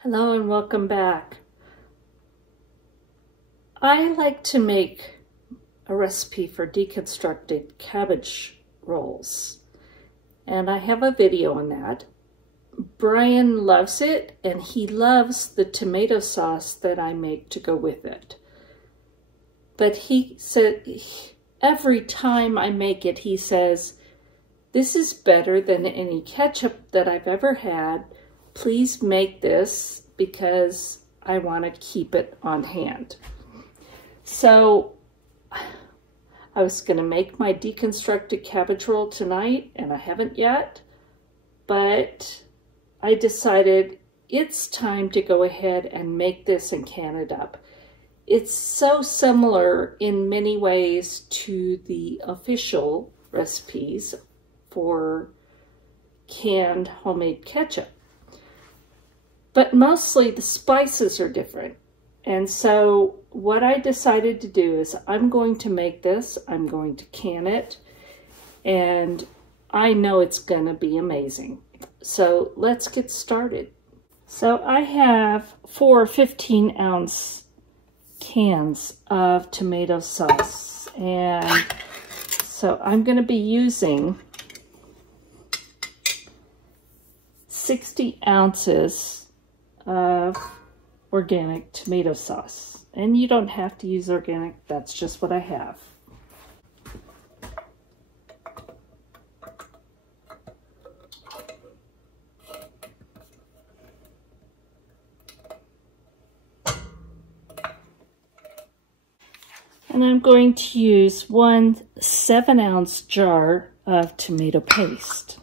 Hello and welcome back. I like to make a recipe for deconstructed cabbage rolls, and I have a video on that. Brian loves it, and he loves the tomato sauce that I make to go with it. But he said every time I make it, he says, "This is better than any ketchup that I've ever had. Please make this because I want to keep it on hand." So I was going to make my deconstructed cabbage roll tonight, and I haven't yet, but I decided it's time to go ahead and make this and can it up. It's so similar in many ways to the official recipes for canned homemade ketchup. But mostly the spices are different. And so what I decided to do is I'm going to make this, I'm going to can it, and I know it's gonna be amazing. So let's get started. So I have 4 15-ounce cans of tomato sauce, and so I'm gonna be using 60 ounces of organic tomato sauce. And you don't have to use organic, that's just what I have. And I'm going to use 1 7-ounce jar of tomato paste.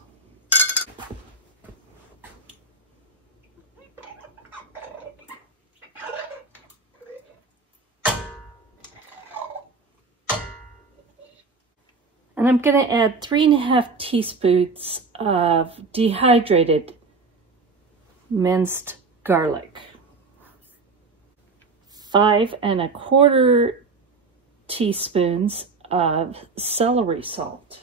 And I'm going to add 3½ teaspoons of dehydrated minced garlic, 5 1/4 teaspoons of celery salt,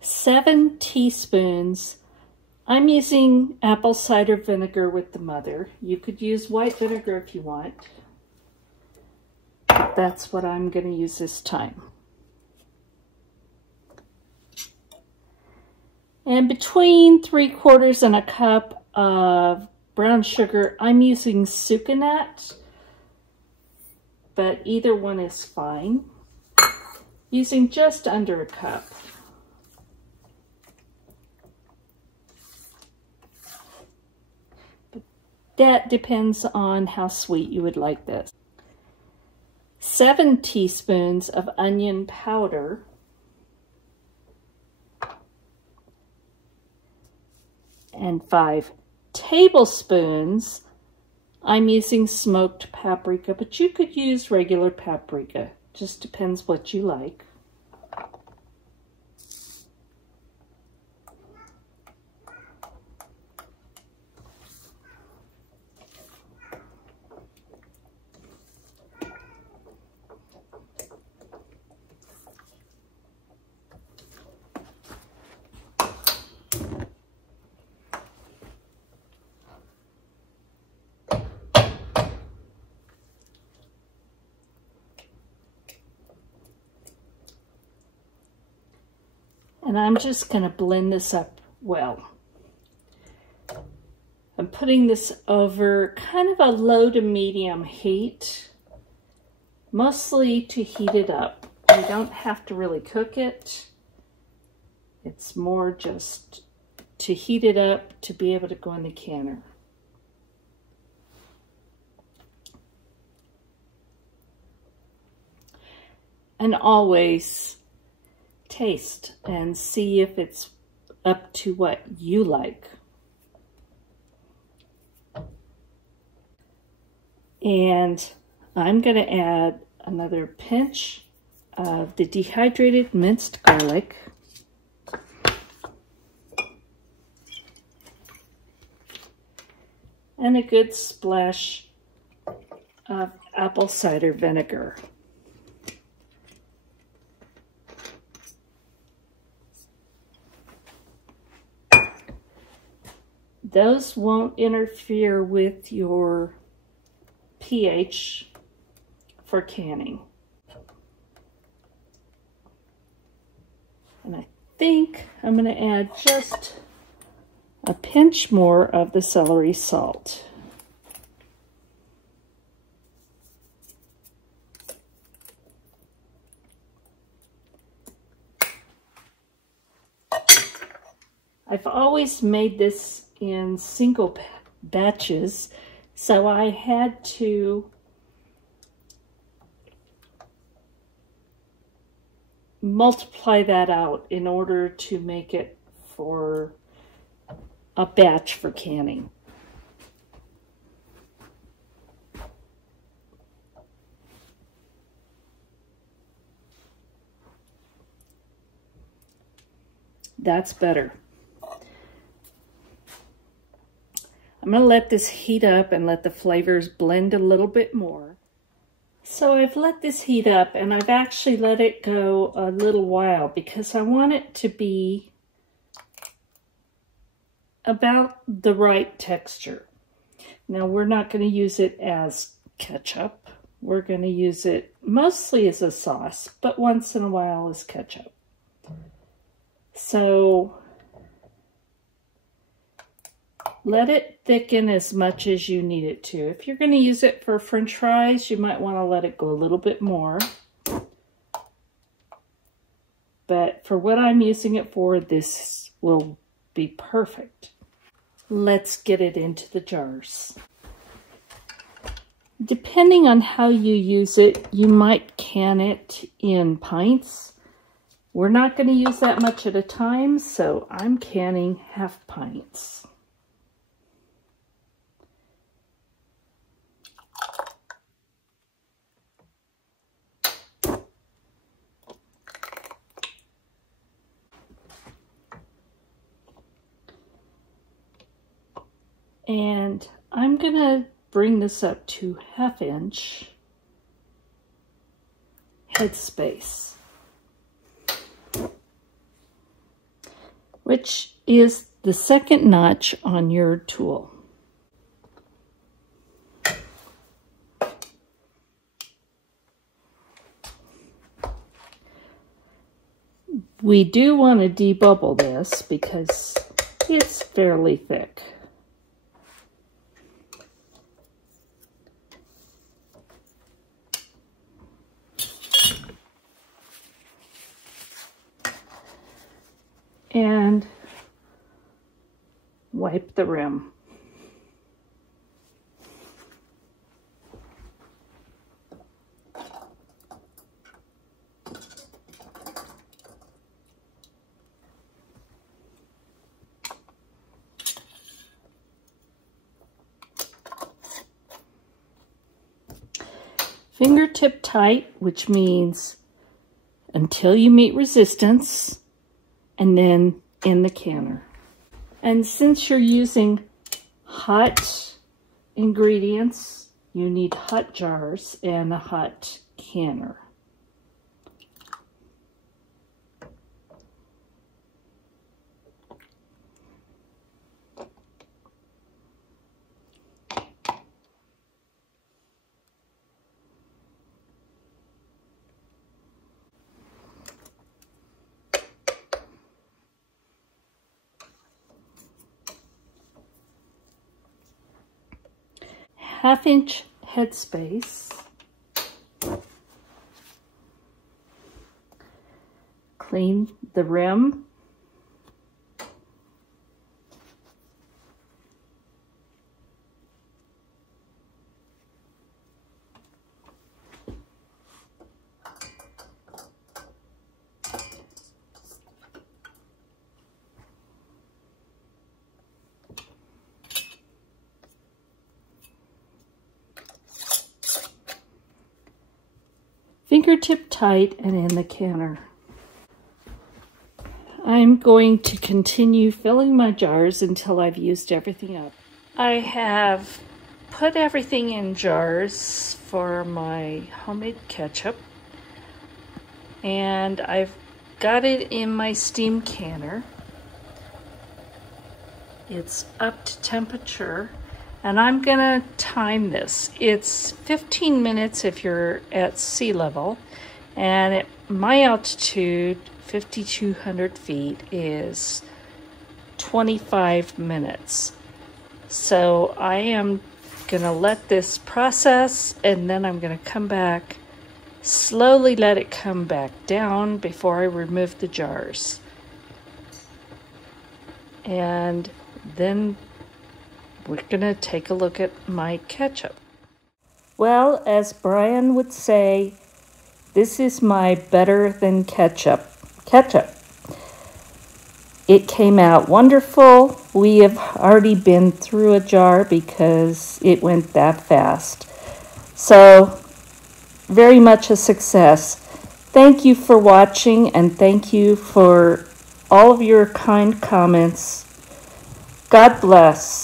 7 teaspoons. I'm using apple cider vinegar with the mother. You could use white vinegar if you want. That's what I'm going to use this time. And between 3/4 and a cup of brown sugar, I'm using Sucanat, but either one is fine. Using just under a cup. That depends on how sweet you would like this. 7 teaspoons of onion powder. And 5 tablespoons. I'm using smoked paprika, but you could use regular paprika. Just depends what you like. And I'm just going to blend this up well. I'm putting this over kind of a low to medium heat, mostly to heat it up. You don't have to really cook it. It's more just to heat it up to be able to go in the canner. And always taste and see if it's up to what you like. And I'm going to add another pinch of the dehydrated minced garlic. And a good splash of apple cider vinegar. those won't interfere with your pH for canning. And I think I'm going to add just a pinch more of the celery salt. I've always made this in single batches, so I had to multiply that out in order to make it for a batch for canning. That's better. I'm going to let this heat up and let the flavors blend a little bit more. So I've let this heat up, and I've actually let it go a little while because I want it to be about the right texture. Now we're not going to use it as ketchup. We're going to use it mostly as a sauce, but once in a while as ketchup. So let it thicken as much as you need it to. If you're going to use it for French fries, you might want to let it go a little bit more. But for what I'm using it for, this will be perfect. Let's get it into the jars. Depending on how you use it, you might can it in pints. We're not going to use that much at a time, so I'm canning half pints. And I'm going to bring this up to 1/2 inch headspace, which is the second notch on your tool. We do want to debubble this because it's fairly thick. And wipe the rim. Fingertip tight, which means until you meet resistance, and then in the canner. And since you're using hot ingredients, you need hot jars and a hot canner. Half-inch headspace. Clean the rim. Fingertip tight and in the canner. I'm going to continue filling my jars until I've used everything up. I have put everything in jars for my homemade ketchup, and I've got it in my steam canner. It's up to temperature, and I'm gonna time this. It's 15 minutes if you're at sea level, and at my altitude, 5,200 feet, is 25 minutes. So I am gonna let this process, and then I'm gonna come back, slowly let it come back down before I remove the jars. And then we're gonna take a look at my ketchup. Well, as Brian would say, this is my better than ketchup. It came out wonderful. We have already been through a jar because it went that fast. So, very much a success. Thank you for watching, and thank you for all of your kind comments. God bless.